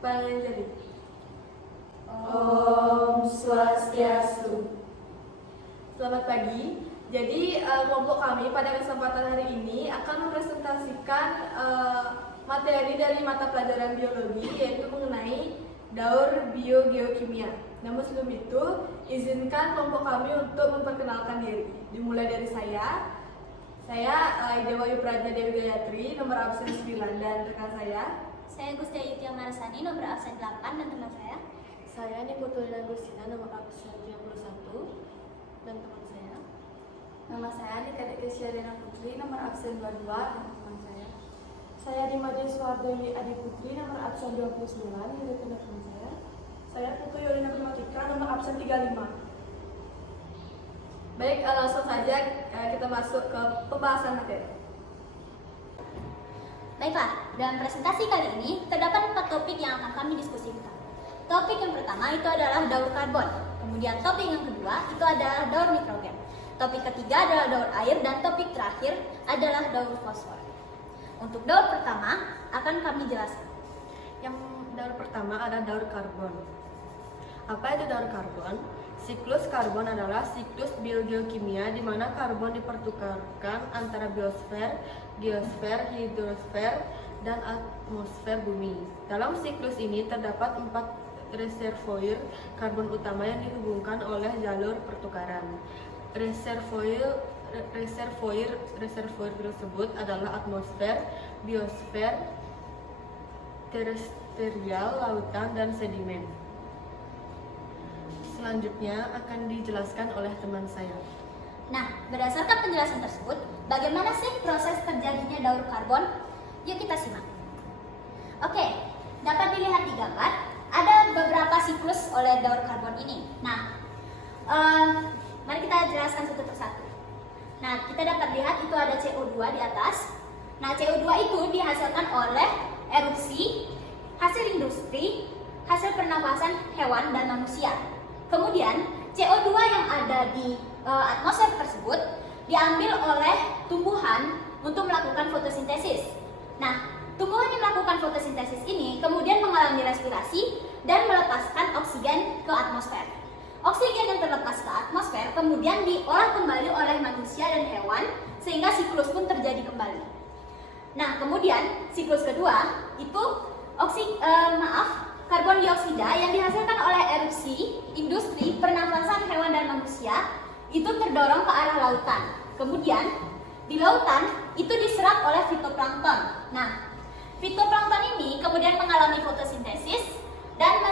Panganjali. Om Swastiastu. Selamat pagi. Jadi kelompok kami pada kesempatan hari ini akan mempresentasikan materi dari mata pelajaran biologi, yaitu mengenai daur biogeokimia. Namun sebelum itu, izinkan kelompok kami untuk memperkenalkan diri. Dimulai dari saya Idewa Yupradnya Dewi Gayatri, nomor absen 9, dan rekan Saya Gustia Yutia Marasani, nomor absen 8, dan teman Saya Niputulina Gustina, nomor absen 31, dan teman saya. Nama saya Nika Dekesyadena Putri, nomor absen 22, dan teman saya. Saya Dimade Suwardewi Adi Putri, nomor absen 29, dan teman saya. Saya Putu Yolina Primatika, nomor absen 35. Baik, langsung saja kita masuk ke pembahasan materi. Baiklah, dalam presentasi kali ini terdapat 4 topik yang akan kami diskusikan. Topik yang pertama itu adalah daur karbon. Kemudian topik yang kedua itu adalah daur nitrogen. Topik ketiga adalah daur air, dan topik terakhir adalah daur fosfor. Untuk daur pertama akan kami jelaskan. Yang daur pertama adalah daur karbon. Apa itu daur karbon? Siklus karbon adalah siklus biogeokimia di mana karbon dipertukarkan antara biosfer, geosfer, hidrosfer, dan atmosfer bumi. Dalam siklus ini terdapat 4 reservoir karbon utama yang dihubungkan oleh jalur pertukaran. Reservoir tersebut adalah atmosfer, biosfer, terestrial, lautan, dan sedimen. Selanjutnya akan dijelaskan oleh teman saya. Nah, berdasarkan penjelasan tersebut, bagaimana sih proses terjadinya daur karbon? Yuk kita simak. Oke, dapat dilihat di gambar, ada beberapa siklus oleh daur karbon ini. Nah, mari kita jelaskan satu persatu. Nah, kita dapat lihat itu ada CO2 di atas. Nah, CO2 itu dihasilkan oleh erupsi, hasil industri, hasil pernapasan hewan dan manusia. Kemudian, CO2 yang ada di atmosfer tersebut diambil oleh tumbuhan untuk melakukan fotosintesis. Nah, tumbuhan yang melakukan fotosintesis ini kemudian mengalami respirasi dan melepaskan oksigen ke atmosfer. Oksigen yang terlepas ke atmosfer kemudian diolah kembali oleh manusia dan hewan sehingga siklus pun terjadi kembali. Nah, kemudian siklus kedua itu karbon dioksida yang dihasilkan oleh erupsi, industri, pernafasan hewan dan manusia itu terdorong ke arah lautan. Kemudian di lautan itu diserap oleh fitoplankton. Nah, fitoplankton ini kemudian mengalami fotosintesis dan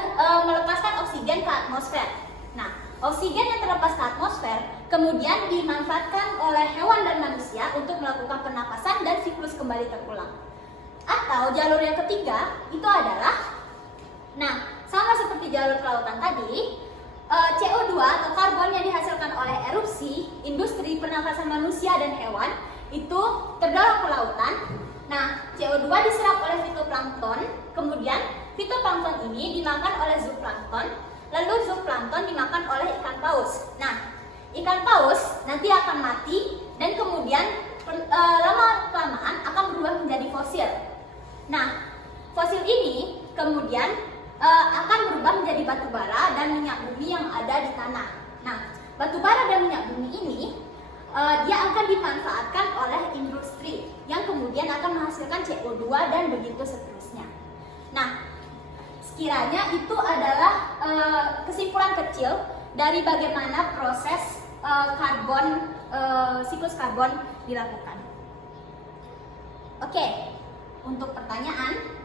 melepaskan oksigen ke atmosfer. Nah, oksigen yang terlepas ke atmosfer kemudian dimanfaatkan oleh hewan dan manusia untuk melakukan pernapasan dan siklus kembali terulang. Atau jalur yang ketiga itu adalah, nah, sama seperti jalur kelautan tadi, CO2 atau karbon yang dihasilkan oleh erupsi, industri, pernafasan manusia dan hewan itu terdorong ke lautan. Nah, CO2 diserap oleh fitoplankton, kemudian fitoplankton ini dimakan oleh zooplankton, lalu zooplankton dimakan oleh ikan paus. Nah, ikan paus nanti akan mati dan kemudian lama-kelamaan akan berubah menjadi fosil. Nah, fosil ini kemudian akan berubah menjadi batu bara dan minyak bumi yang ada di tanah. Nah, batu bara dan minyak bumi ini dia akan dimanfaatkan oleh industri yang kemudian akan menghasilkan CO2 dan begitu seterusnya. Nah, sekiranya itu adalah kesimpulan kecil dari bagaimana proses siklus karbon dilakukan. Oke, untuk pertanyaan,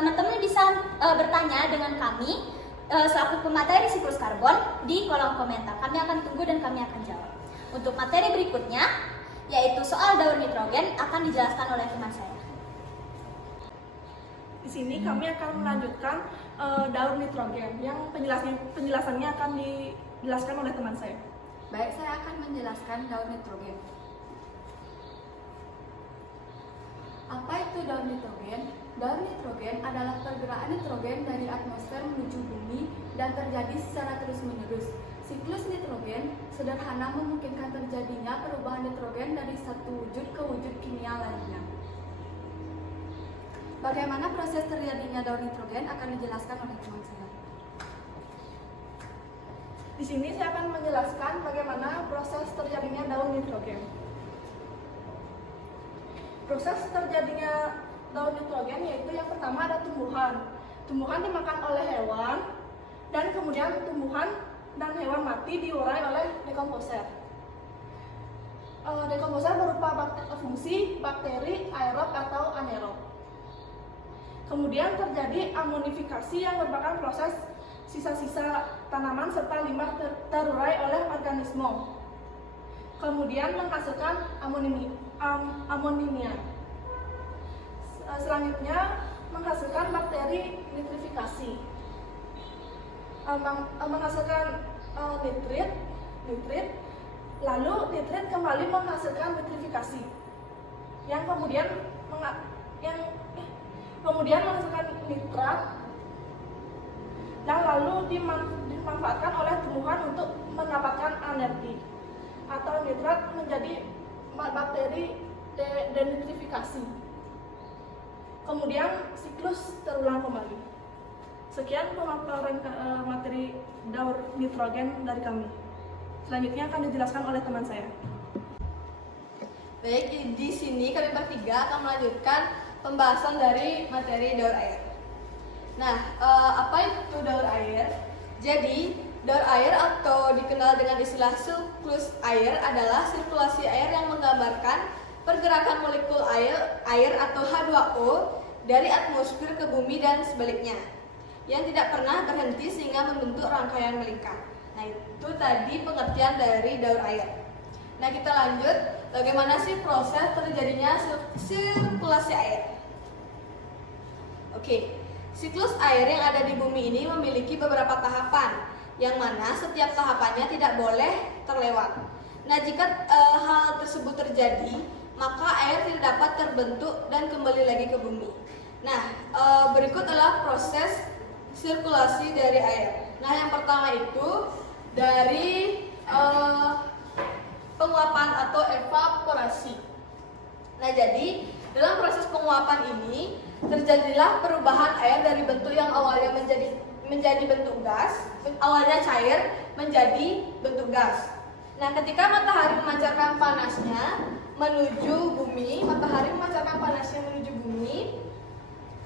teman-teman bisa bertanya dengan kami selaku pemateri siklus karbon di kolom komentar. Kami akan tunggu dan kami akan jawab. Untuk materi berikutnya, yaitu soal daur nitrogen, akan dijelaskan oleh teman saya. Di sini kami akan melanjutkan daur nitrogen yang penjelasannya akan dijelaskan oleh teman saya. Baik, saya akan menjelaskan daur nitrogen. Apa itu daur nitrogen? Daur nitrogen adalah pergerakan nitrogen dari atmosfer menuju bumi dan terjadi secara terus-menerus. Siklus nitrogen sederhana memungkinkan terjadinya perubahan nitrogen dari satu wujud ke wujud kimia lainnya. bagaimana proses terjadinya daun nitrogen akan dijelaskan oleh teman saya. Di sini saya akan menjelaskan bagaimana proses terjadinya daun nitrogen. Proses terjadinya daun nitrogen yaitu yang pertama ada tumbuhan. Tumbuhan dimakan oleh hewan dan kemudian tumbuhan dan hewan mati diurai oleh dekomposer. Dekomposer berupa fungsi bakteri, aerob atau anaerob. Kemudian terjadi amonifikasi yang merupakan proses sisa-sisa tanaman serta limbah terurai oleh organisme. Kemudian menghasilkan amonia. Selanjutnya menghasilkan bakteri nitrifikasi. Menghasilkan nitrit, lalu nitrit kembali menghasilkan nitrifikasi. Yang kemudian menghasilkan nitrat, yang lalu dimanfaatkan oleh tumbuhan untuk mendapatkan energi. Atau nitrat menjadi bakteri denitrifikasi. Kemudian siklus terulang kembali. Sekian pemaparan materi daur nitrogen dari kami. Selanjutnya akan dijelaskan oleh teman saya. Baik, di sini kami bertiga akan melanjutkan pembahasan dari materi daur air. Nah, apa itu daur air? Jadi, daur air atau dikenal dengan istilah siklus air adalah sirkulasi air yang menggambarkan pergerakan molekul air atau H2O dari atmosfer ke bumi dan sebaliknya, yang tidak pernah berhenti sehingga membentuk rangkaian melingkar. Nah, itu tadi pengertian dari daur air. Nah, kita lanjut, bagaimana sih proses terjadinya sirkulasi air? Oke, siklus air yang ada di bumi ini memiliki beberapa tahapan, yang mana setiap tahapannya tidak boleh terlewat. Nah, jika hal tersebut terjadi, maka air tidak dapat terbentuk dan kembali lagi ke bumi. Nah, berikut adalah proses sirkulasi dari air. Nah, yang pertama itu dari penguapan atau evaporasi. Nah, jadi dalam proses penguapan ini terjadilah perubahan air dari bentuk yang awalnya menjadi bentuk gas, awalnya cair menjadi bentuk gas. Nah, ketika matahari memancarkan panasnya menuju bumi,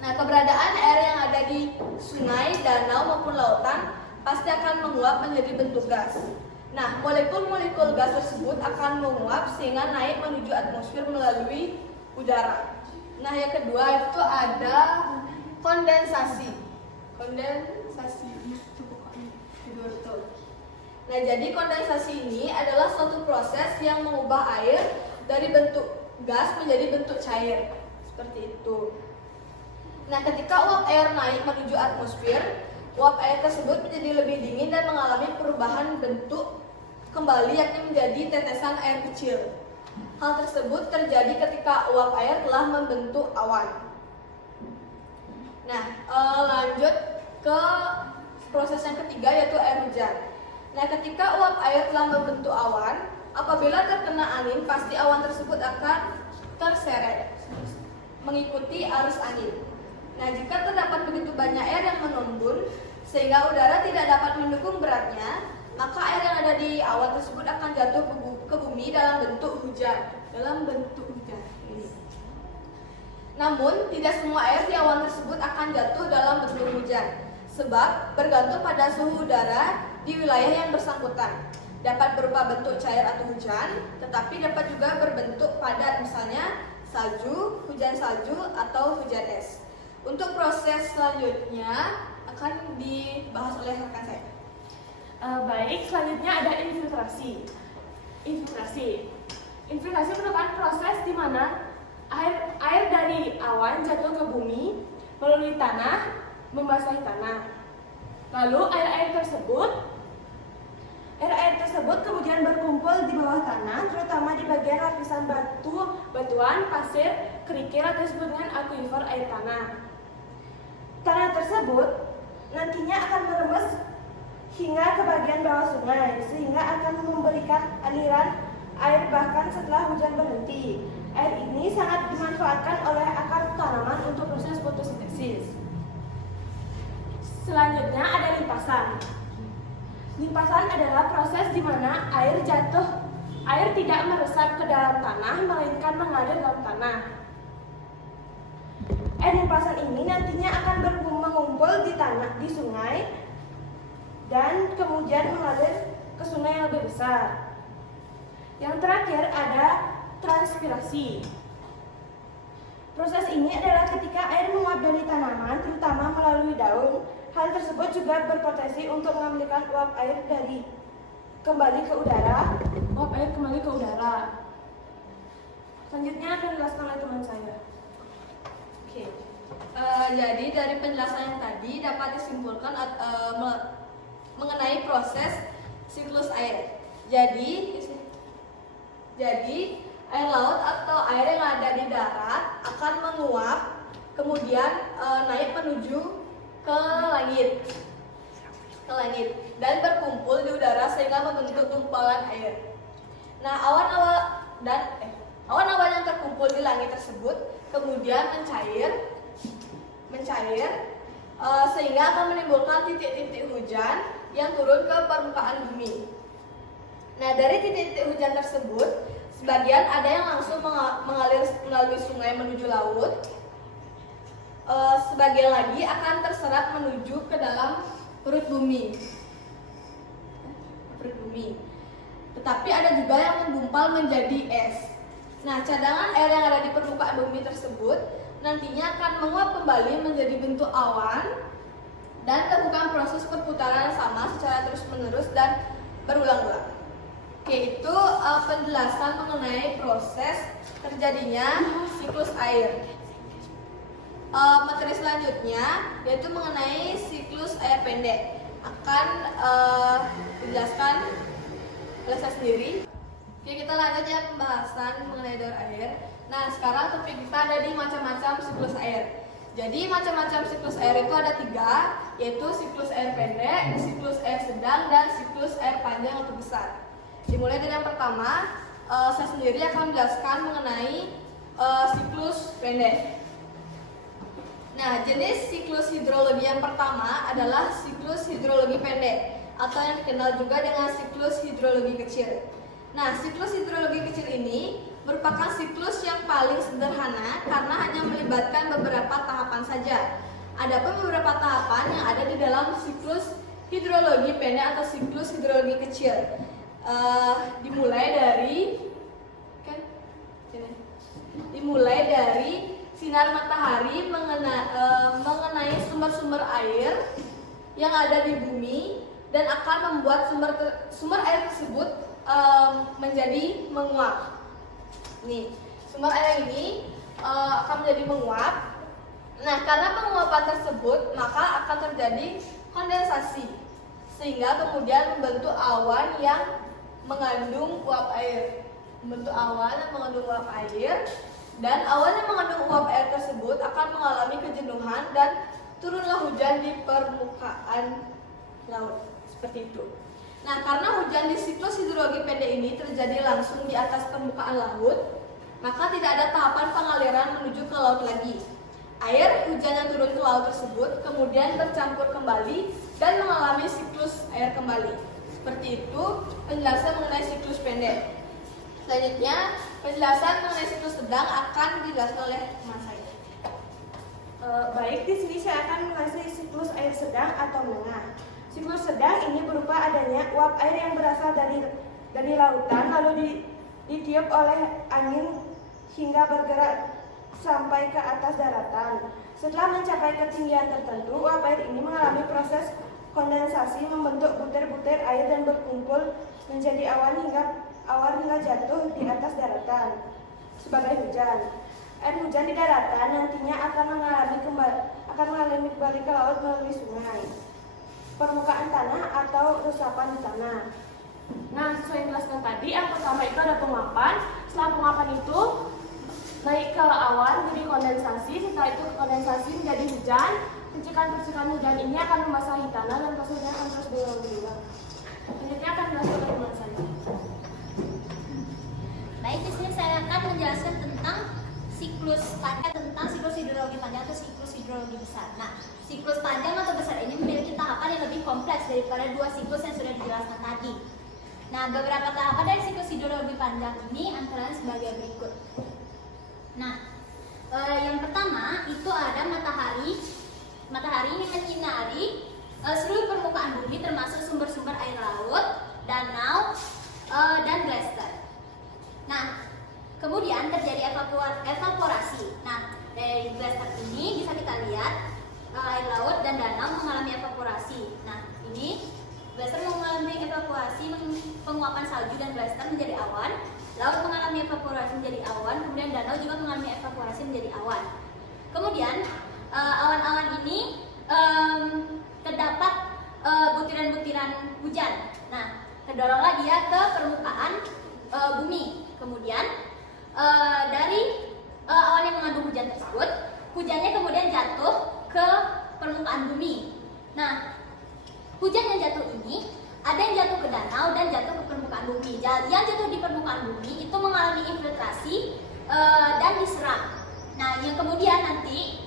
nah, keberadaan air yang ada di sungai, danau maupun lautan pasti akan menguap menjadi bentuk gas. Nah, molekul-molekul gas tersebut akan menguap sehingga naik menuju atmosfer melalui udara. Nah, yang kedua itu ada kondensasi. Nah, jadi kondensasi ini adalah suatu proses yang mengubah air dari bentuk gas menjadi bentuk cair. Seperti itu. Nah, ketika uap air naik menuju atmosfer, uap air tersebut menjadi lebih dingin dan mengalami perubahan bentuk kembali, yakni menjadi tetesan air kecil. Hal tersebut terjadi ketika uap air telah membentuk awan. Nah, lanjut ke proses yang ketiga, yaitu air hujan. Nah, ketika uap air telah membentuk awan, apabila terkena angin, pasti awan tersebut akan terseret mengikuti arus angin. Nah, jika terdapat begitu banyak air yang mengembun sehingga udara tidak dapat mendukung beratnya, maka air yang ada di awan tersebut akan jatuh ke bumi dalam bentuk hujan. Namun, tidak semua air di awan tersebut akan jatuh dalam bentuk hujan, sebab bergantung pada suhu udara di wilayah yang bersangkutan. Dapat berupa bentuk cair atau hujan, tetapi dapat juga berbentuk padat, misalnya salju, hujan salju, atau hujan es. Untuk proses selanjutnya akan dibahas oleh rekan saya. Baik, selanjutnya ada infiltrasi. Infiltrasi merupakan proses di mana air dari awan jatuh ke bumi melalui tanah, membasahi tanah. Lalu air tersebut kemudian berkumpul di bawah tanah, terutama di bagian lapisan batuan, pasir, kerikil atau disebut dengan akuifer air tanah. Tanah tersebut nantinya akan merembes hingga ke bagian bawah sungai, sehingga akan memberikan aliran air bahkan setelah hujan berhenti. Air ini sangat dimanfaatkan oleh akar tanaman untuk proses Selanjutnya ada limpasan. Limpasan adalah proses di mana air tidak meresap ke dalam tanah, melainkan mengalir dalam tanah. Air limpasan ini nantinya akan mengumpul di sungai dan kemudian mengalir ke sungai yang lebih besar. Yang terakhir ada transpirasi. Proses ini adalah ketika air menguap dari tanaman, terutama melalui daun. Hal tersebut juga berpotensi untuk mengalirkan uap air kembali ke udara. Selanjutnya akan dijelaskan oleh teman saya. Oke. Jadi dari penjelasan yang tadi dapat disimpulkan mengenai proses siklus air. Jadi air laut atau air yang ada di darat akan menguap, kemudian naik menuju ke langit dan berkumpul di udara sehingga membentuk gumpalan air. Nah, awan-awan yang terkumpul di langit tersebut kemudian mencair sehingga akan menimbulkan titik-titik hujan yang turun ke permukaan bumi. Nah, dari titik-titik hujan tersebut, sebagian ada yang langsung mengalir melalui sungai menuju laut. Sebagian lagi akan terserap menuju ke dalam perut bumi. Tetapi ada juga yang menggumpal menjadi es. Nah, cadangan air yang ada di permukaan bumi tersebut nantinya akan menguap kembali menjadi bentuk awan dan melakukan proses perputaran yang sama secara terus-menerus dan berulang-ulang. Oke, itu penjelasan mengenai proses terjadinya siklus air. Materi selanjutnya yaitu mengenai siklus air pendek, akan dijelaskan oleh saya sendiri. Oke, kita lanjut ya pembahasan mengenai daur air. Nah, sekarang topik kita ada di macam-macam siklus air. Jadi macam-macam siklus air itu ada 3, yaitu siklus air pendek, siklus air sedang, dan siklus air panjang atau besar. Dimulai dari yang pertama, saya sendiri akan menjelaskan mengenai siklus pendek. Nah, jenis siklus hidrologi yang pertama adalah siklus hidrologi pendek atau yang dikenal juga dengan siklus hidrologi kecil. Nah, siklus hidrologi kecil ini merupakan siklus yang paling sederhana karena hanya melibatkan beberapa tahapan saja. Adapun beberapa tahapan yang ada di dalam siklus hidrologi pendek atau siklus hidrologi kecil dimulai dari sinar matahari mengenai sumber-sumber air yang ada di bumi dan akan membuat sumber air tersebut menjadi menguap. Nih, sumber air ini akan menjadi menguap. Nah, karena penguapan tersebut maka akan terjadi kondensasi sehingga kemudian membentuk awan yang mengandung uap air. Dan awan yang mengandung uap air tersebut akan mengalami kejenuhan dan turunlah hujan di permukaan laut. Seperti itu. Nah, karena hujan di siklus hidrologi pendek ini terjadi langsung di atas permukaan laut, maka tidak ada tahapan pengaliran menuju ke laut lagi. Air hujan yang turun ke laut tersebut kemudian bercampur kembali dan mengalami siklus air kembali. Seperti itu penjelasan mengenai siklus pendek. Selanjutnya, penjelasan mengenai siklus sedang akan dijelaskan oleh teman saya. Baik, di sini saya akan mengasih siklus air sedang atau menengah. Siklus sedang ini berupa adanya uap air yang berasal dari lautan lalu ditiup oleh angin hingga bergerak sampai ke atas daratan. Setelah mencapai ketinggian tertentu, uap air ini mengalami proses kondensasi membentuk butir-butir air dan berkumpul menjadi awan hingga jatuh di atas daratan sebagai hujan. Air hujan di daratan nantinya akan mengalami kembali ke laut melalui sungai, permukaan tanah atau resapan di tanah. Nah, sesuai yang dijelaskan tadi, yang pertama itu ada penguapan. Setelah penguapan itu naik ke awan jadi kondensasi. Setelah itu kondensasi menjadi hujan. Percikan-percikan hujan ini akan membasahi tanah dan prosesnya akan terus berulang. Selanjutnya akan dijelaskan oleh teman saya. Baik, di sini saya akan menjelaskan tentang siklus panjang, tentang siklus hidrologi panjang atau siklus hidrologi besar. Nah, siklus panjang atau besar ini memiliki kompleks daripada dua siklus yang sudah dijelaskan tadi. Nah, beberapa tahapan dari siklus hidrologi panjang ini antara sebagai berikut. Nah, yang pertama itu ada matahari. Matahari ini menyinari seluruh permukaan bumi termasuk sumber-sumber air laut, danau, dan glacier. Nah, kemudian terjadi evaporasi. Nah, dari glacier ini bisa kita lihat air laut dan danau mengalami evaporasi. Nah, ini glacier mengalami evaporasi, penguapan salju dan glacier menjadi awan. Laut mengalami evaporasi menjadi awan, kemudian danau juga mengalami evaporasi menjadi awan. Kemudian awan-awan ini terdapat butiran-butiran hujan. Nah, terdoronglah dia ke permukaan bumi. Kemudian dari awan yang mengandung hujan tersebut, hujannya kemudian jatuh ke permukaan bumi. Nah, hujan yang jatuh ini ada yang jatuh ke danau dan jatuh ke permukaan bumi. Yang jatuh di permukaan bumi itu mengalami infiltrasi dan diserap. Nah, yang kemudian nanti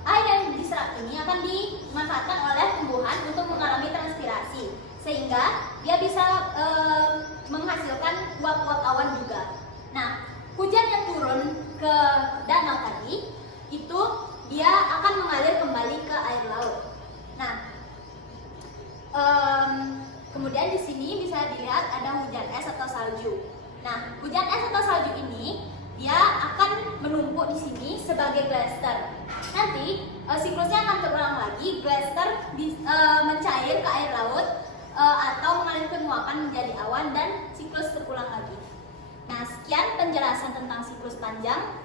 air yang diserap ini akan dimanfaatkan oleh tumbuhan untuk mengalami transpirasi, sehingga dia bisa menghasilkan uap-uap awan juga. Nah, hujan yang turun ke danau tadi itu dia akan mengalir kembali ke air laut. Nah, kemudian di sini bisa dilihat ada hujan es atau salju. Nah, hujan es atau salju ini dia akan menumpuk di sini sebagai glacier. Nanti siklusnya akan terulang lagi, glacier mencair ke air laut atau mengalami penguapan menjadi awan dan siklus terulang lagi. Nah, sekian penjelasan tentang siklus panjang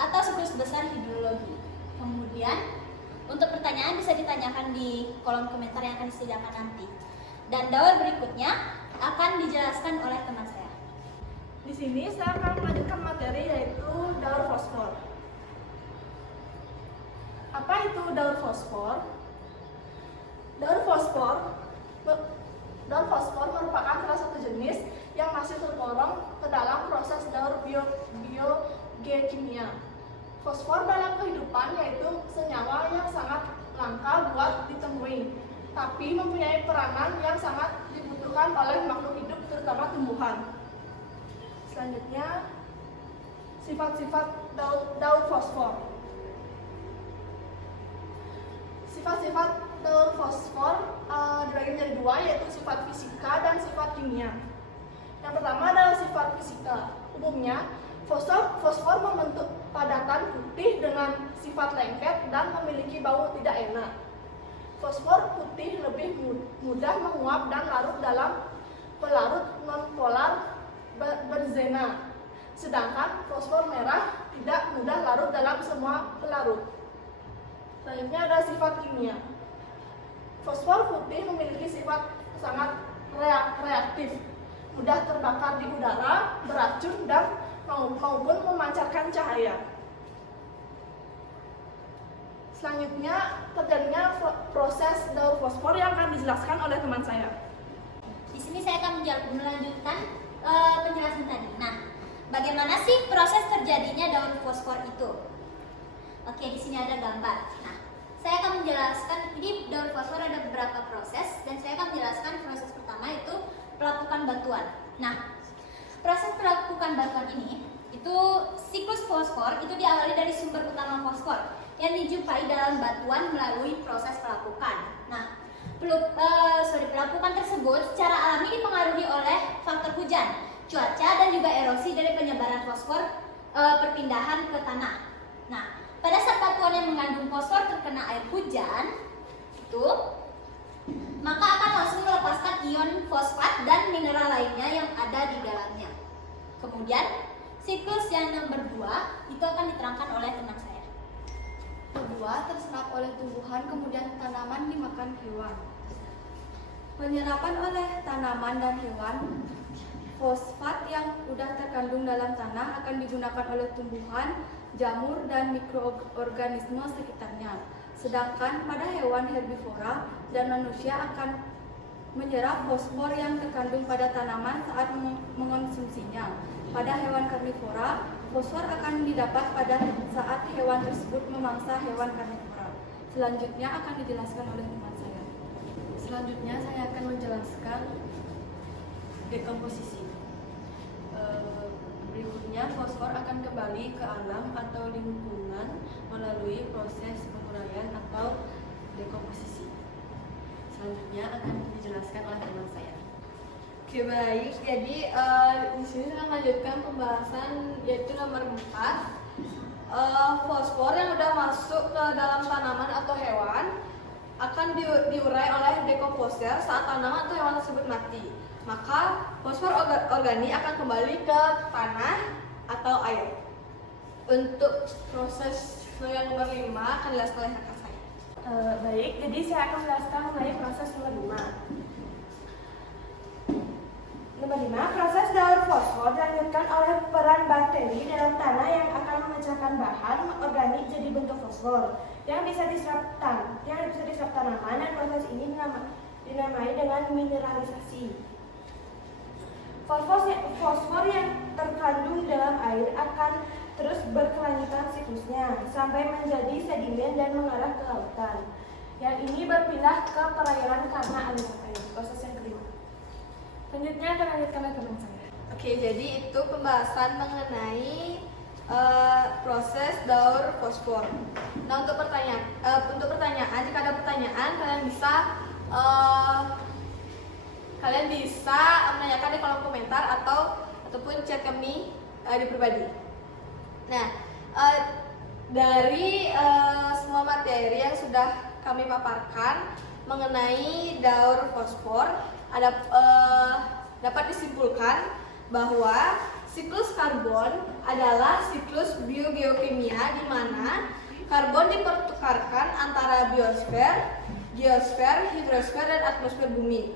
atau siklus besar hidrologi. Kemudian untuk pertanyaan bisa ditanyakan di kolom komentar yang akan disediakan nanti. Dan daur berikutnya akan dijelaskan oleh teman saya. Di sini saya akan melanjutkan materi yaitu daur fosfor. Apa itu daur fosfor? Daur fosfor merupakan salah satu jenis yang masih tergolong ke dalam proses daur biogeokimia. Fosfor dalam kehidupan yaitu senyawa yang sangat langka buat ditemui, tapi mempunyai peranan yang sangat dibutuhkan oleh makhluk hidup terutama tumbuhan. Selanjutnya, sifat-sifat daur fosfor. Sifat-sifat daur fosfor dibagi menjadi dua, yaitu sifat fisika dan sifat kimia. Yang pertama adalah sifat fisika. Umumnya, fosfor membentuk padatan putih dengan sifat lengket dan memiliki bau tidak enak. Fosfor putih lebih mudah menguap dan larut dalam pelarut nonpolar berzena, sedangkan fosfor merah tidak mudah larut dalam semua pelarut. Selanjutnya ada sifat kimia. Fosfor putih memiliki sifat sangat reaktif, mudah terbakar di udara, beracun dan maupun memancarkan cahaya. Selanjutnya terjadinya proses daur fosfor yang akan dijelaskan oleh teman saya. Di sini saya akan melanjutkan penjelasan tadi. Nah, bagaimana sih proses terjadinya daur fosfor itu? Oke, di sini ada gambar. Nah, saya akan menjelaskan ini daur fosfor ada beberapa proses dan saya akan menjelaskan proses pertama itu pelapukan batuan. Nah, proses pelapukan batuan ini itu siklus fosfor itu diawali dari sumber utama fosfor yang dijumpai dalam batuan melalui proses pelapukan. Nah, pelapukan tersebut secara alami dipengaruhi oleh faktor hujan, cuaca, dan juga erosi dari penyebaran fosfor perpindahan ke tanah. Nah, pada saat batuan yang mengandung fosfor terkena air hujan, maka akan langsung melepaskan ion fosfat dan mineral lainnya yang ada di dalamnya. Kemudian, siklus yang nomor 2 itu akan diterangkan oleh teman saya. Kedua, terserap oleh tumbuhan, kemudian tanaman dimakan hewan. Penyerapan oleh tanaman dan hewan, fosfat yang sudah terkandung dalam tanah akan digunakan oleh tumbuhan, jamur, dan mikroorganisme sekitarnya. Sedangkan pada hewan herbivora dan manusia akan menyerap fosfor yang terkandung pada tanaman saat mengonsumsinya. Pada hewan karnivora, fosfor akan didapat pada saat hewan tersebut memangsa hewan karnivora. Selanjutnya akan dijelaskan oleh teman saya. Selanjutnya saya akan menjelaskan dekomposisi. Berikutnya, fosfor akan kembali ke alam atau lingkungan melalui proses penguraian atau dekomposisi. Selanjutnya akan dijelaskan oleh teman saya. Oke, baik. Jadi di sini saya melanjutkan pembahasan yaitu nomor 4. Fosfor yang sudah masuk ke dalam tanaman atau hewan akan diurai oleh dekomposer saat tanaman atau hewan tersebut mati. Maka fosfor organik akan kembali ke tanah atau air. Untuk proses yang nomor 5 akan dijelaskan oleh rekan saya. Baik, jadi saya akan menjelaskan mengenai proses nomor 5. Nomor 5, proses daur fosfor dilanjutkan oleh peran bakteri dalam tanah yang akan memecahkan bahan organik jadi bentuk fosfor yang bisa diserap tanaman, dan proses ini dinamai dengan mineralisasi. Fosfor yang terkandung dalam air akan terus berkelanjutan siklusnya sampai menjadi sedimen dan mengarah ke lautan. Yang ini berpindah ke perairan karena aliran air. Proses yang kelima. Selanjutnya akan lanjutkan oleh teman saya. Oke, jadi itu pembahasan mengenai proses daur fosfor. Nah, untuk pertanyaan, jika ada pertanyaan kalian bisa menanyakan di kolom komentar ataupun chat kami di pribadi. Nah, dari semua materi yang sudah kami paparkan mengenai daur fosfor, dapat disimpulkan bahwa siklus karbon adalah siklus biogeokimia di mana karbon dipertukarkan antara biosfer, geosfer, hidrosfer, dan atmosfer bumi.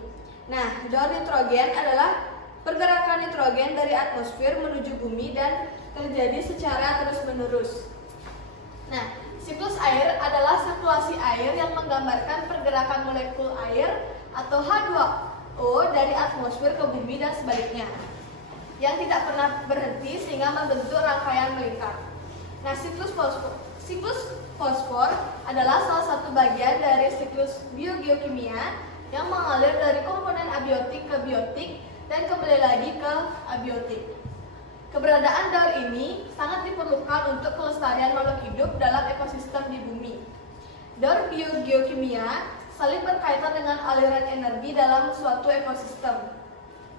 Nah, daur nitrogen adalah pergerakan nitrogen dari atmosfer menuju bumi dan terjadi secara terus-menerus. Nah, siklus air adalah sirkulasi air yang menggambarkan pergerakan molekul air atau H2O dari atmosfer ke bumi dan sebaliknya, yang tidak pernah berhenti sehingga membentuk rangkaian melingkar. Nah, siklus fosfor adalah salah satu bagian dari siklus biogeokimia yang mengalir dari komponen abiotik ke biotik dan kembali lagi ke abiotik. Keberadaan daur ini sangat diperlukan untuk kelestarian makhluk hidup dalam ekosistem di bumi. Daur biogeokimia saling berkaitan dengan aliran energi dalam suatu ekosistem.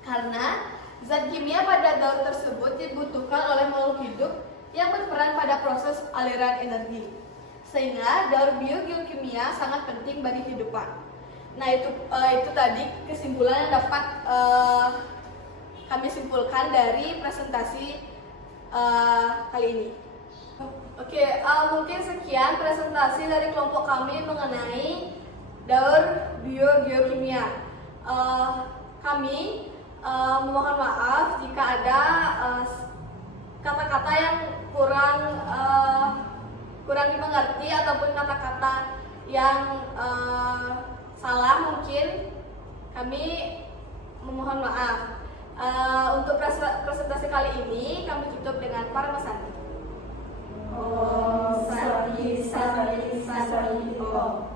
Karena zat kimia pada daur tersebut dibutuhkan oleh makhluk hidup yang berperan pada proses aliran energi. Sehingga daur biogeokimia sangat penting bagi kehidupan. Nah, itu tadi kesimpulan yang dapat kami simpulkan dari presentasi kali ini. Oke, mungkin sekian presentasi dari kelompok kami mengenai daur biogeokimia. Kami memohon maaf jika ada kata-kata yang kurang dimengerti ataupun kata-kata yang salah, mungkin kami memohon maaf. Untuk presentasi kali ini kami tutup dengan Parmasani. Om Santi Santi Santi Om.